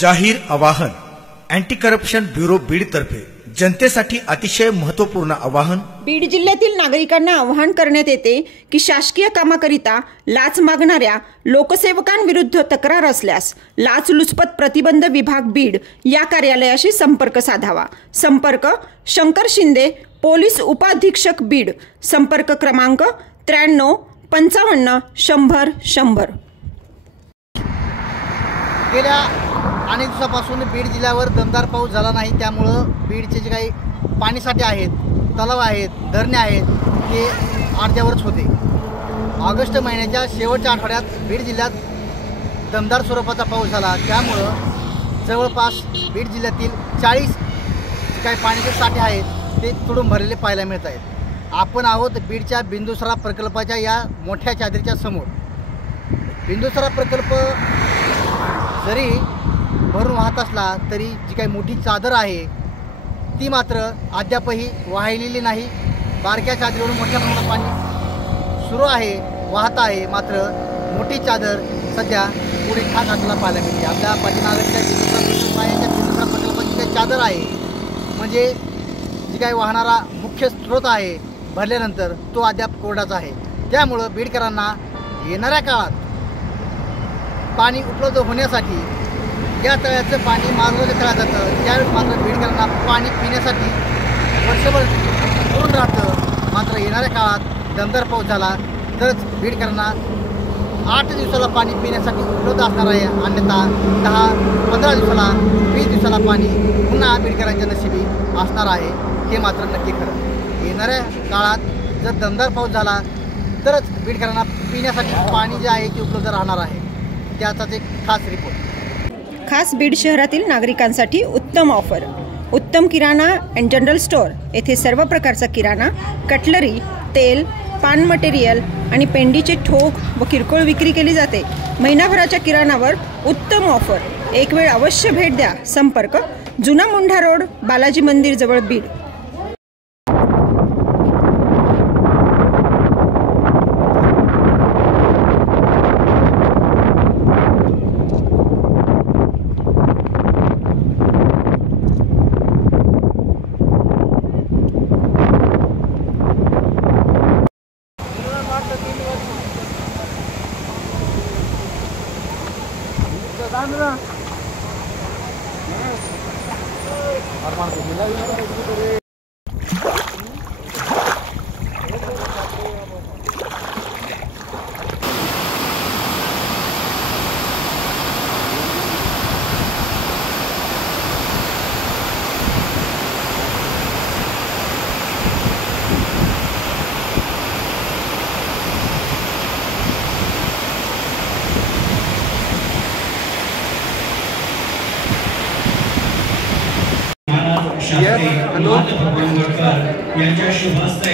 जाहीर आवाहन anti corruption bureau Beed तर्फे जनतेसाठी अतिशय महत्त्वपूर्ण आवाहन। बीड जिल्ह्यातील नागरिकांना आवाहन करण्यात येते की शासकीय कामाकरिता लाच मागणाऱ्या लोकसेवकांविरुद्ध तक्रार असल्यास लाचलुचपत प्रतिबंध विभाग बीड या कार्यालयाशी संपर्क साधावा। संपर्क शंकर शिंदे, पोलीस उपाधीक्षक बीड। संपर्क क्रमांक 93 55 100 100। गेल्या अनेक दिवसापासून बीड जिल्ह्यावर दमदार पाऊस झाला नाही, त्यामुळं बीडचे जे काही पाणीसाठे आहेत, तलाव आहेत, धरणे आहेत ते अर्ध्यावरच होते। ऑगस्ट महिन्याच्या शेवटच्या आठवड्यात बीड जिल्ह्यात दमदार स्वरूपाचा पाऊस झाला, त्यामुळं जवळपास बीड जिल्ह्यातील 40 काही पाण्याचे साठे आहेत ते तुडूंब भरलेले पाहायला मिळत आहेत। आपण आहोत बीडच्या बिंदुसरा प्रकल्पाच्या या मोठ्या चादरीच्या समोर। बिंदुसरा प्रकल्प जरी भरून वाहत असला तरी जी काही मोठी चादर आहे ती मात्र अद्यापही वाहिलेली नाही। बारक्या चादरीवरून मोठ्या प्रमाणात पाणी सुरू आहे, वाहत आहे, मात्र मोठी चादर सध्या पुढे खात आपल्याला पाहायला मिळते। आपल्या पाठीमागच्या बिंदुसरा प्रकल्पाची काही चादर आहे म्हणजे जी काही वाहणारा मुख्य स्रोत आहे भरल्यानंतर तो अद्याप कोरडाचा आहे। त्यामुळं बीडकरांना येणाऱ्या काळात पाणी उपलब्ध होण्यासाठी या तळ्याचं पाणी मार्गोले तळ्यात जातं, त्यावेळेस मात्र बीडकरांना पाणी पिण्यासाठी वर्षभर पुरून राहतं। मात्र येणाऱ्या काळात दमदार पाऊस झाला तरच बीडकरांना 8 दिवसाला पाणी पिण्यासाठी उपलब्ध असणार आहे, अन्यथा 10-15 दिवसाला 20 दिवसाला पाणी पुन्हा बीडकरांच्या नशिबी असणार आहे, हे मात्र नक्की खरं। येणाऱ्या काळात जर दमदार पाऊस झाला तरच बीडकरांना पिण्यासाठी पाणी जे आहे ते उपलब्ध राहणार आहे। त्याचाच एक खास रिपोर्ट। खास बीड शहरातील नागरिकांसाठी उत्तम ऑफर। उत्तम किराणा अँड जनरल स्टोअर येथे सर्व प्रकारचा किराणा, कटलरी, तेल, पान मटेरियल आणि पेंडीचे ठोक व किरकोळ विक्री केली जाते। महिनाभराच्या किराणावर उत्तम ऑफर। एक वेळ अवश्य भेट द्या। संपर्क जुना मुंढा रोड, बालाजी मंदिर जवळ बीड। शास्त्री मान भगवान यांच्या शुभ हस्ते